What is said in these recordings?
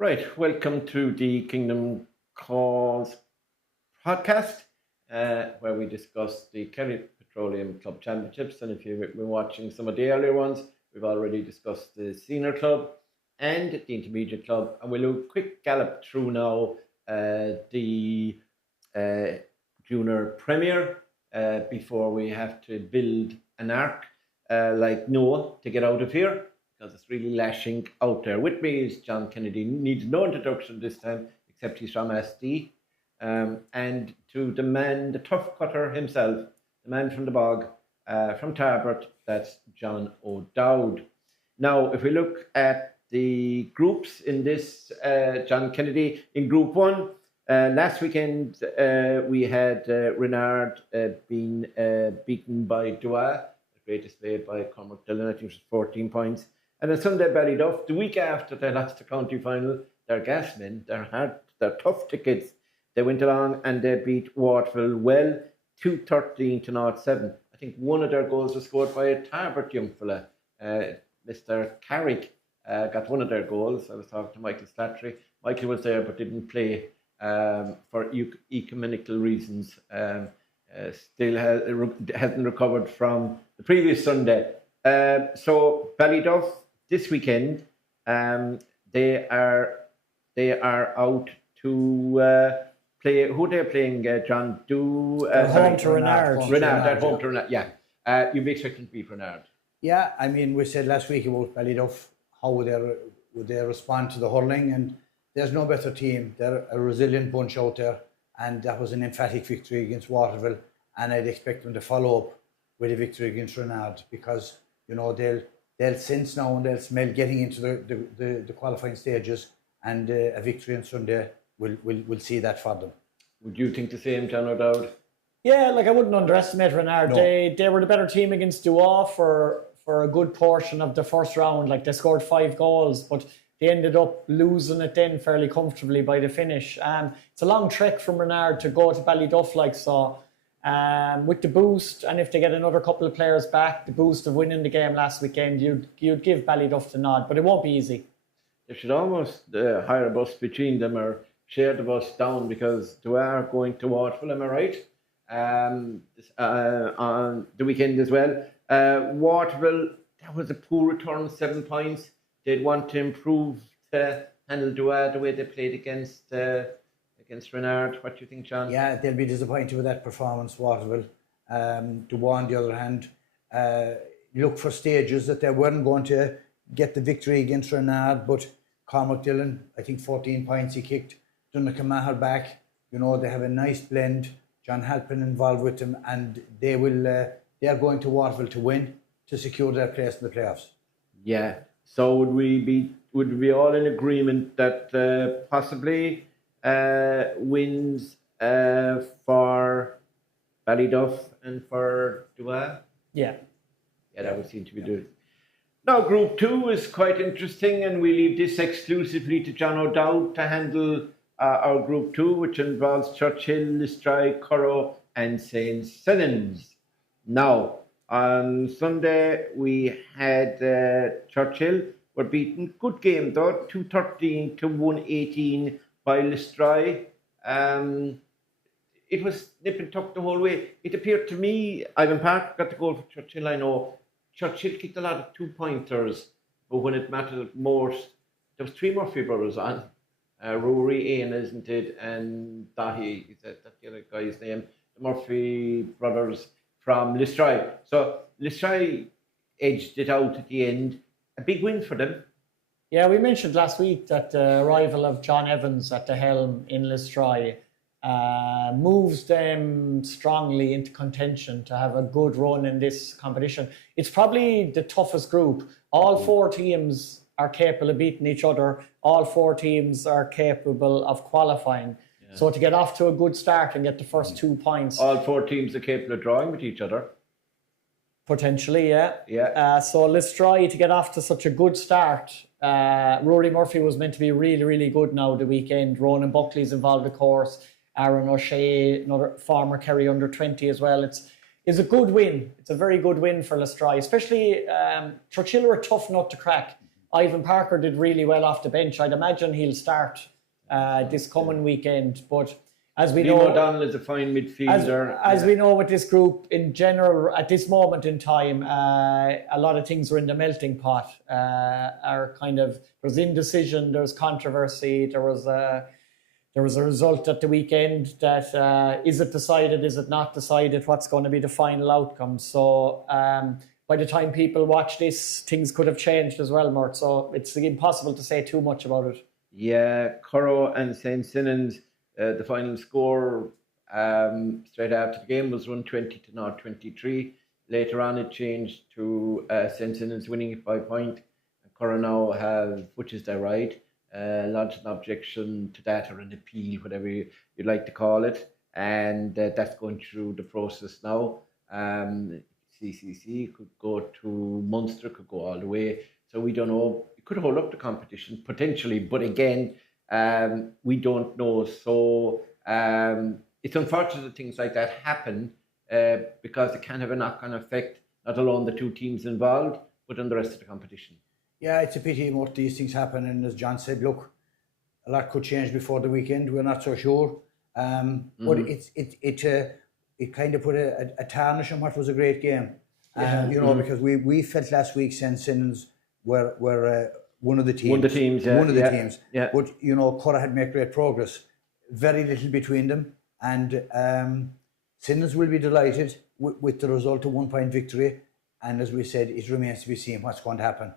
Right, welcome to the Kingdom Cause podcast, where we discuss the Kerry Petroleum Club Championships. And if you've been watching some of the earlier ones, we've already discussed the Senior Club and the Intermediate Club. And we'll do a quick gallop through now the Junior Premier before we have to build an arc like Noah to get out of here, because it's really lashing out there. With me is John Kennedy. Needs no introduction this time, except he's from SD. And to the man, the tough cutter himself, the man from the bog, from Tarbert, that's John O'Dowd. Now, if we look at the groups in this, John Kennedy, in Group 1, last weekend we had Renard being beaten by Dua, a great display by Cormac Dillon. I think it was 14 points. And then Sunday, Ballyduff, the week after they lost the county final, they're gasmen, they're tough tickets. They went along and they beat Waterville well, 213 to 0-7. I think one of their goals was scored by a Tarbert young fella, Mr. Carrick, got one of their goals. I was talking to Michael Slattery. Michael was there but didn't play for ecumenical reasons. Still hasn't recovered from the previous Sunday. So Ballyduff this weekend, they are out to play. Who they're playing, John? Home to Renard. Renard, at home to Renard. Yeah, you'd be expecting to beat Renard. Yeah, I mean, we said last week about Ballyduff, how would they respond to the hurling, and there's no better team. They're a resilient bunch out there, and that was an emphatic victory against Waterville, and I'd expect them to follow up with a victory against Renard, because they'll sense now and they'll smell getting into the qualifying stages, and a victory on Sunday will see that for them. Would you think the same, John O'Dowd? Yeah, I wouldn't underestimate Renard. No. They were the better team against Dua for a good portion of the first round. They scored 5 goals, but they ended up losing it then fairly comfortably by the finish. It's a long trek from Renard to go to Ballyduff, with the boost, and if they get another couple of players back, the boost of winning the game last weekend, you'd give Ballyduff the nod, but it won't be easy. They should almost hire a bus between them or share the bus down, because they are going to Waterville, am I right? On the weekend as well. Waterville, that was a poor return, 7 points. They'd want to improve to handle Dua the way they played against Renard. What do you think, John? Yeah, they'll be disappointed with that performance, Waterville. Dua, on the other hand, look for stages that they weren't going to get the victory against Renard, but Cormac Dillon, I think 14 points he kicked. Dunnach Maher back. They have a nice blend. John Halpin involved with them, and they are going to Waterville to win, to secure their place in the playoffs. Yeah. So would we be all in agreement that possibly wins for Ballyduff and for Dua? Yeah. Yeah, that would seem to be good. Now, Group 2 is quite interesting, and we leave this exclusively to John O'Dowd to handle our Group 2, which involves Churchill, Listry, Currow and St. Senans. Now, on Sunday, we had Churchill were beaten. Good game, though, 213 to 118 by Listry. It was nip and tuck the whole way. It appeared to me, Ivan Park got the goal for Churchill, I know. Churchill kicked a lot of 2-pointers, but when it mattered most, there was 3 Murphy brothers on. Rory, Ian, isn't it? And Dahi, is that the other guy's name? The Murphy brothers from Listry. So Listry edged it out at the end. A big win for them. Yeah, we mentioned last week that the arrival of John Evans at the helm in Listry moves them strongly into contention to have a good run in this competition. It's probably the toughest group. All 4 teams are capable of beating each other. All 4 teams are capable of qualifying. Yeah. So to get off to a good start and get the first 2 points. All 4 teams are capable of drawing with each other. Potentially, yeah. Yeah. So let's try to get off to such a good start. Rory Murphy was meant to be really, really good now the weekend. Ronan Buckley's involved, of course. Aaron O'Shea, another former Kerry under 20 as well. It's a good win. It's a very good win for Listry, especially Churchill are a tough nut to crack. Ivan Parker did really well off the bench. I'd imagine he'll start this coming weekend. But as we Liam know, O'Donnell is a fine midfielder. As we know with this group in general, at this moment in time, a lot of things are in the melting pot. There's indecision, there's controversy, there was a result at the weekend that is it decided, is it not decided, what's going to be the final outcome. So by the time people watch this, things could have changed as well, Mort. So it's impossible to say too much about it. Yeah, Currow and St. Sinnans, the final score straight after the game was 120-23. Later on, it changed to St. Sinnans winning it by a point. And Currow now have, which is their right, lodged an objection to that, or an appeal, whatever you'd like to call it. And that's going through the process now. CCC could go to Munster, could go all the way. So we don't know. It could hold up the competition potentially, but again, we don't know. So it's unfortunate that things like that happen because it can have a knock-on effect, not alone the two teams involved, but on the rest of the competition. Yeah, it's a pity more these things happen. And as John said, look, a lot could change before the weekend. We're not so sure. But it kind of put a tarnish on what was a great game. Because we felt last week St. Sinnans were one of the teams. One of the teams. Yeah. But, Curra had made great progress. Very little between them. And Sinnans will be delighted with the result of 1 point victory. And as we said, it remains to be seen what's going to happen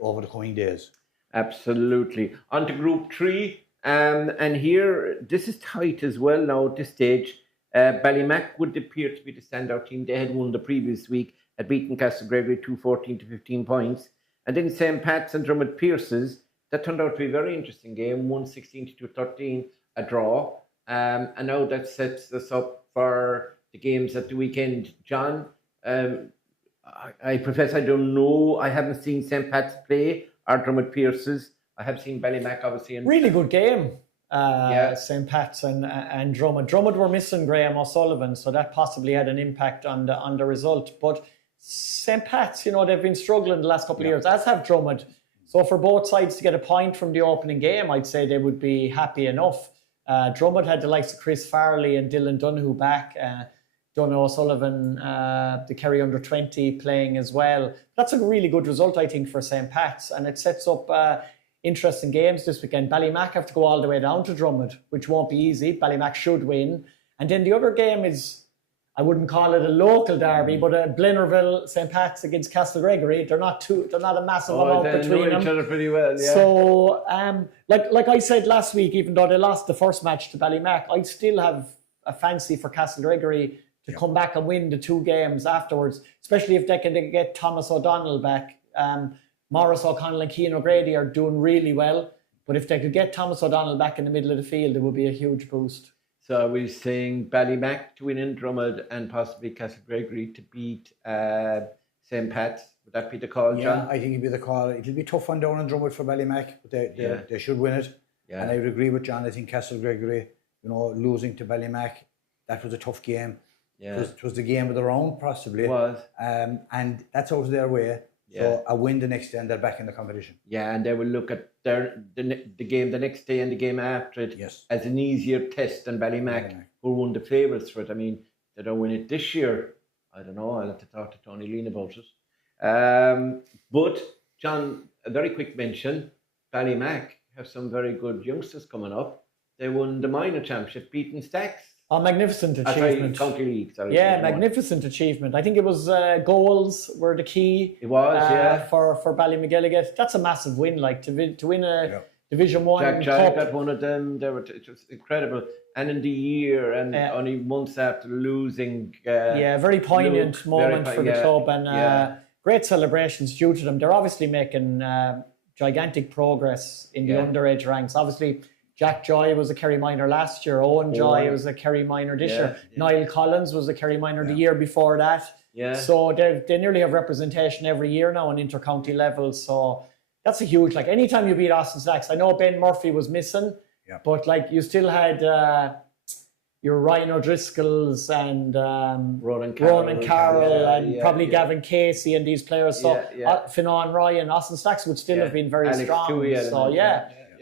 over the coming days. Absolutely. On to Group 3. And here, this is tight as well now at this stage. Ballymac would appear to be the standout team. They had won the previous week, had beaten Castle Gregory 2-14-15 points. And then St. Pat's and Drummond Pierce's, that turned out to be a very interesting game, 1-16-13, a draw. And now that sets us up for the games at the weekend. John, I profess I don't know. I haven't seen St. Pat's play or Drummond Pierce's. I have seen Ballymac, obviously. Really good game. St. Pat's and Drummond. Drummond were missing Graham O'Sullivan, so that possibly had an impact on the result. But St. Pat's, they've been struggling the last couple of years, as have Drummond. So for both sides to get a point from the opening game, I'd say they would be happy enough. Drummond had the likes of Chris Farley and Dylan Donoghue back. Donagh O'Sullivan, the Kerry under-20 playing as well. That's a really good result, I think, for St. Pat's, and it sets up interesting games this weekend. Ballymac have to go all the way down to Drummond, which won't be easy. Ballymac should win. And then the other game is, I wouldn't call it a local derby, but a Blennerville St. Pat's against Castle Gregory. They're not a massive amount between them. Each other pretty well, yeah. So, like I said last week, even though they lost the first match to Ballymac, I'd still have a fancy for Castle Gregory to come back and win the two games afterwards, especially if they can get Thomas O'Donnell back. Morris O'Connell and Cian O'Grady are doing really well, but if they could get Thomas O'Donnell back in the middle of the field, it would be a huge boost. So are we saying Ballymac to win in Drummond and possibly Castle Gregory to beat St. Pat's? Would that be the call, John? Yeah, I think it'd be the call. It'll be tough one down in Drummond for Ballymac, but they should win it. Yeah. And I would agree with John. I think Castle Gregory, losing to Ballymac, that was a tough game. Yeah. It was the game of the round, possibly. It was. And that's out of their way. Yeah. So a win the next day and they're back in the competition. Yeah, and they will look at the game the next day and the game after it as an easier test than Ballymac, who won the favourites for it. I mean, they don't win it this year. I don't know. I'll have to talk to Tony Lean about it. But, John, a very quick mention. Ballymac have some very good youngsters coming up. They won the minor championship, beating Stacks. A magnificent achievement. County League, sorry. Yeah, magnificent achievement. I think it was goals were the key. It was, for Ballymcgilligan. That's a massive win, to win a Division 1 Jack cup. got one of them. It was incredible. And in the year, and only months after losing. Very poignant moment for the club, and great celebrations due to them. They're obviously making gigantic progress in the underage ranks. Obviously, Jack Joy was a Kerry minor last year. Owen Joy was a Kerry minor this year. Yeah. Niall Collins was a Kerry minor the year before that. Yeah. So they nearly have representation every year now on inter-county level. So that's a huge, anytime you beat Austin Stacks, I know Ben Murphy was missing, but you still had your Ryan O'Driscolls and Ronan Carroll and probably yeah. Gavin Casey and these players. So Finan Ryan, Austin Stacks would still have been very Alex strong. Tui, So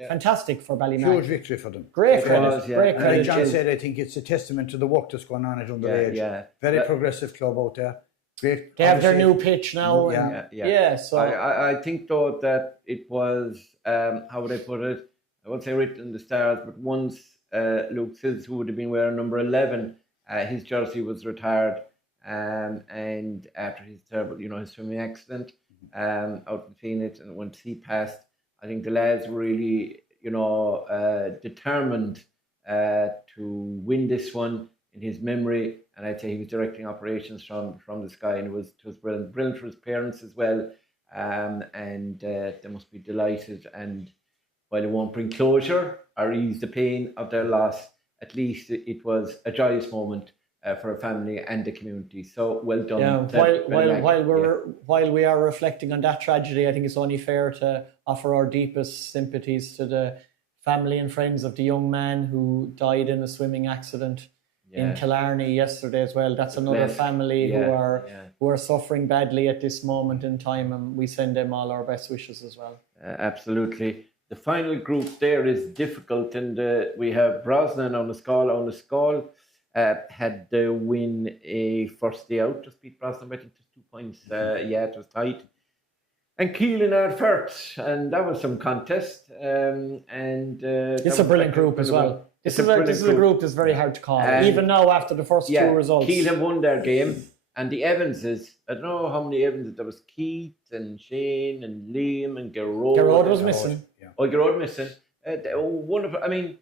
fantastic for Ballymac. Huge victory for them. Great credit. Great And credit. like John said, I think it's a testament to the work that's going on at underage. Very progressive club out there. Great. They have their new pitch now. So I think though that it was how would I put it? I would say written in the stars, but once Luke Sills, who would have been wearing number 11, his jersey was retired, and after his terrible, his swimming accident out in Phoenix, and once he passed, I think the lads were really, determined to win this one in his memory. And I'd say he was directing operations from the Sky, and it was brilliant for his parents as well. And they must be delighted. And while it won't bring closure or ease the pain of their loss, at least it was a joyous moment for a family and the community. So well done. Yeah. While we are reflecting on that tragedy, I think it's only fair to offer our deepest sympathies to the family and friends of the young man who died in a swimming accident in Killarney yesterday as well. That's another family who are suffering badly at this moment in time, and we send them all our best wishes as well. Absolutely. The final group there is difficult, and we have Brosnan on the Skull. On the Skull had the win a first day out, just beat Brosnan by 2 points. It was tight. And Keelan Ardfert, and that was some contest. It's a brilliant group as well. This is a group that's very hard to call, even now after the first two results. Keelan won their game, and the Evanses, I don't know how many Evanses, there was Keith and Shane and Liam and Gerard. Gerard was missing. Gerard missing. Wonderful. I mean,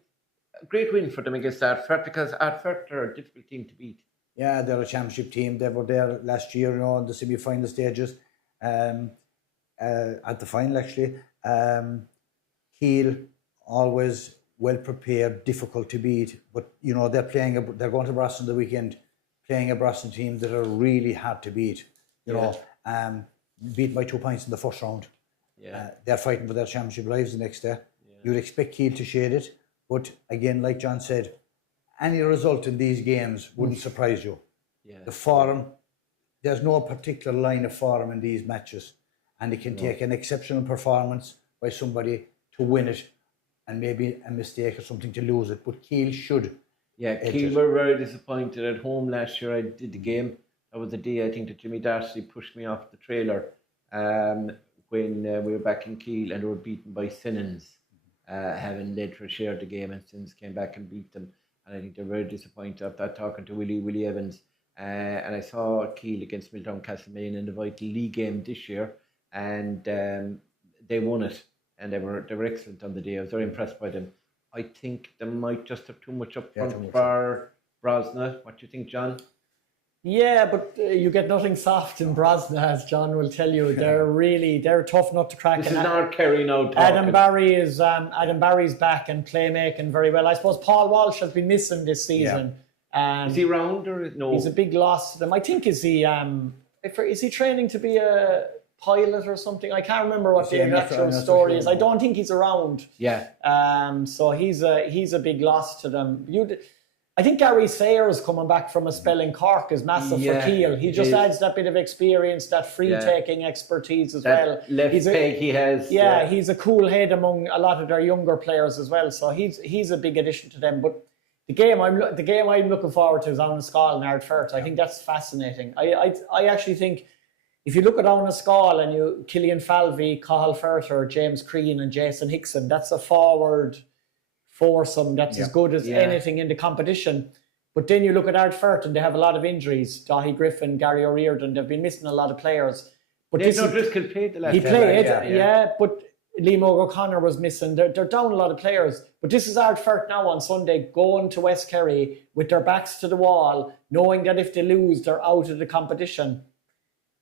a great win for them against Ardfert, because Ardfert are a difficult team to beat. Yeah, they're a championship team. They were there last year, in the semi-final stages. At the final, actually. Heel, always well prepared, difficult to beat, but they're going to Brosnan the weekend, playing a Brosnan team that are really hard to beat. Beat by 2 points in the first round. They're fighting for their championship lives the next day. You'd expect Keel to shade it, but again, like John said, any result in these games wouldn't surprise you. The form, there's no particular line of form in these matches, and it can take an exceptional performance by somebody to win it, and maybe a mistake or something to lose it. But Keel should. Yeah, Keel were very disappointed at home last year. I did the game. That was the day I think that Jimmy Darcy pushed me off the trailer when we were back in Keel, and they were beaten by Sinnons, having led for a share of the game, and Sinnons came back and beat them. And I think they're very disappointed after talking to Willie Evans. And I saw Keel against Milltown Castlemaine in the vital league game this year, and they won it. And they were excellent on the day. I was very impressed by them. I think they might just have too much up front for Brosnan. What do you think, John? Yeah, but you get nothing soft in Brosnan, as John will tell you. They're tough nut to crack. This is not Kerry now talking. Adam Barry's back and playmaking very well. I suppose Paul Walsh has been missing this season. Is he round or no? He's a big loss to them. I think is he training to be a pilot or something? I can't remember what the actual story is. I don't think he's around. So he's a big loss to them. I think Gary Sayers coming back from a spell in Cork is massive for Keel. He just adds that bit of experience, that free-taking expertise as well. Left peg he has. He's a cool head among a lot of their younger players as well. So he's a big addition to them. But the game I'm looking forward to is Ownaskal and Ardfert. I think that's fascinating. I actually think if you look at Ownaskal and you Killian Falvey, Cathal Ferter, James Crean and Jason Hickson, that's a forward foursome that's as good as anything in the competition. But then you look at Ardfert and they have a lot of injuries. Dahi Griffin, Gary O'Riordan, they've been missing a lot of players. But Driscoll played the last He played, but Liam O'Connor was missing. They're down a lot of players. But this is Ardfert now on Sunday going to West Kerry with their backs to the wall, knowing that if they lose, they're out of the competition.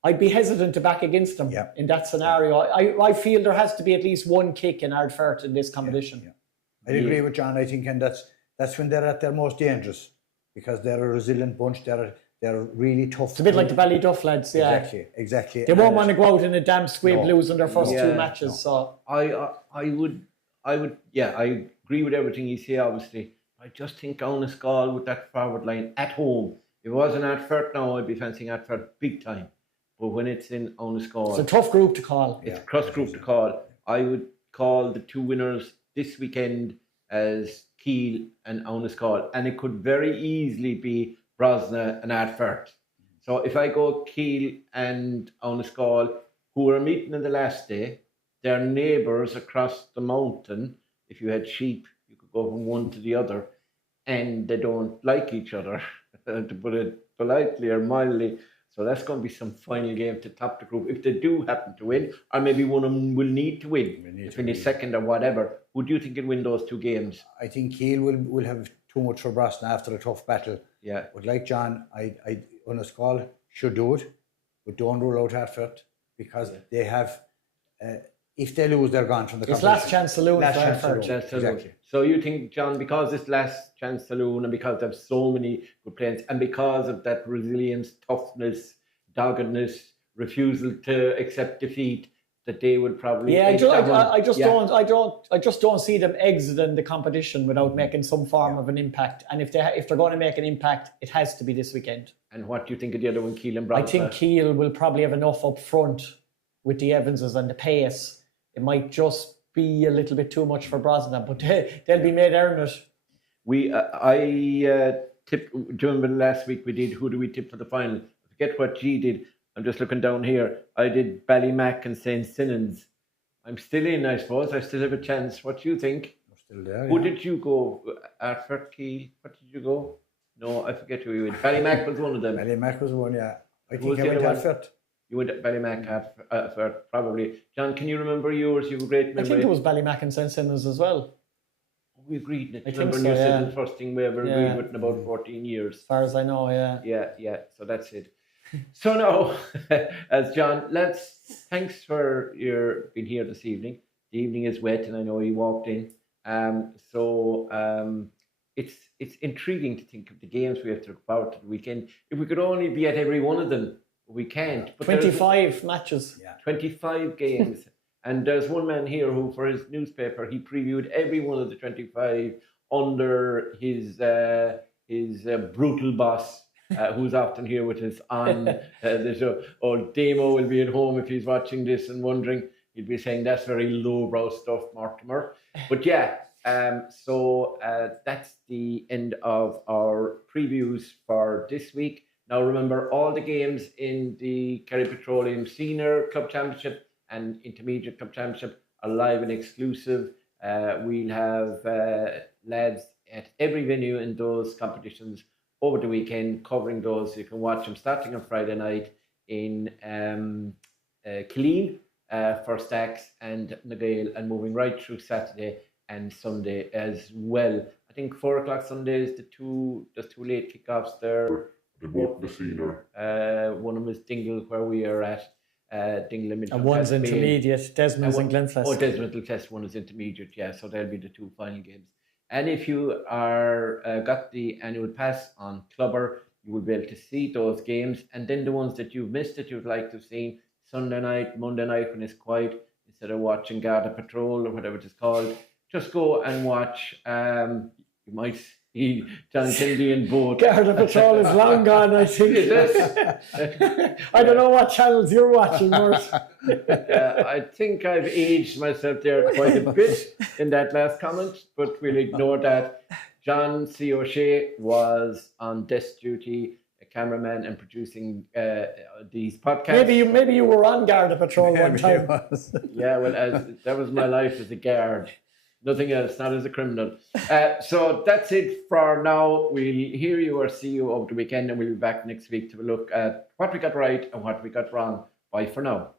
I'd be hesitant to back against them in that scenario. I feel there has to be at least one kick in Ardfert in this competition. I agree with John. I think, and that's when they're at their most dangerous, because they're a resilient bunch. They're really tough. It's a bit like the Ballyduff lads, Exactly. They won't want to go out in a damp squib losing their first two matches. So I agree with everything you say. Obviously, I just think Owenascall with that forward line at home. If it wasn't Atford now, I'd be fancying Atford big time. But when it's in Owenascall, It's a tough group to call. it's a cross group to call. I would call the two winners this weekend as Kiel and Owenascall, and it could very easily be Brosna and Atford. So if I go Kiel and Owenascall, who are meeting in the last day, they're neighbours across the mountain. If you had sheep, you could go from one to the other, and they don't like each other, to put it politely or mildly. So that's going to be some final game to top the group. If they do happen to win, or maybe one of them will need to win, finish second or whatever, who do you think will win those two games? I think Kiel will have too much for Brosnan after a tough battle. Yeah. But like John, I Owenascall should do it, but don't rule out Atford because they have. If they lose, they're gone from the It's competition. last chance saloon Last for chance Atford. saloon. Exactly. So you think, John, because it's last chance saloon and because they have so many good players and because of that resilience, toughness, doggedness, refusal to accept defeat, that they would probably I just don't see them exiting the competition without making some form of an impact. And if they're going to make an impact, it has to be this weekend. And what do you think of the other one, Kiel and Brosna? I think Kiel will probably have enough up front with the Evanses and the pace. It might just be a little bit too much for Brosnan, but they'll be made earn it. I tipped, do you remember last week we did, who do we tip for the final? I forget what G did. I'm just looking down here. I did Ballymac and St. Sinans. I'm still in, I suppose. I still have a chance. What do you think? We're still there. Who did you go? Atford, Kiel? What did you go? No, I forget who you went. Ballymac was one of them. Ballymac was one, yeah. I Who was think I the went other one? Atford. You went at Ballymac, Atford, probably. John, can you remember yours? You have a great memory. I think it was Ballymac and St. Simmons as well. We agreed. I think remember so, New yeah. Zealand first thing we ever agreed with in about 14 years. As far as I know, yeah. Yeah. So that's it. So now, as John, thanks for your being here this evening. The evening is wet, and I know you walked in. It's intriguing to think of the games we have to look forward to the weekend. If we could only be at every one of them, we can't. But 25 matches. Yeah. 25 games. And there's one man here who, for his newspaper, he previewed every one of the 25 under his brutal boss, who's often here with us on the show. Old Damo will be at home if he's watching this and wondering. He'd be saying, that's very lowbrow stuff, Mortimer. But yeah, so that's the end of our previews for this week. Now remember, all the games in the Kerry Petroleum Senior Club Championship and Intermediate Club Championship are live and exclusive. We'll have lads at every venue in those competitions over the weekend covering those. You can watch them starting on Friday night in Killeen for Stacks and Nagale, and moving right through Saturday and Sunday as well. I think 4 o'clock Sunday is there's two late kickoffs there. Both the senior. One of them is Dingle, where we are at. Dingle And one's intermediate. Desmond's in Glenflesk. Oh, Desmond will test one is intermediate, yeah. So they'll be the two final games. And if you are got the annual pass on Clubber, you will be able to see those games. And then the ones that you've missed that you'd like to have seen Sunday night, Monday night when it's quiet, instead of watching Garda Patrol or whatever it is called, just go and watch. You might see John Kennedy and both. Garda Patrol is long gone, I think. Is it? I don't know what channels you're watching, Mort. I think I've aged myself there quite a bit in that last comment, but we'll ignore that. John C. O'Shea was on desk duty, a cameraman and producing these podcasts. Maybe you were on Garda Patrol one time. Yeah, well, that was my life as a guard. Nothing else, not as a criminal. So that's it for now. We'll hear you or see you over the weekend, and we'll be back next week to look at what we got right and what we got wrong. Bye for now.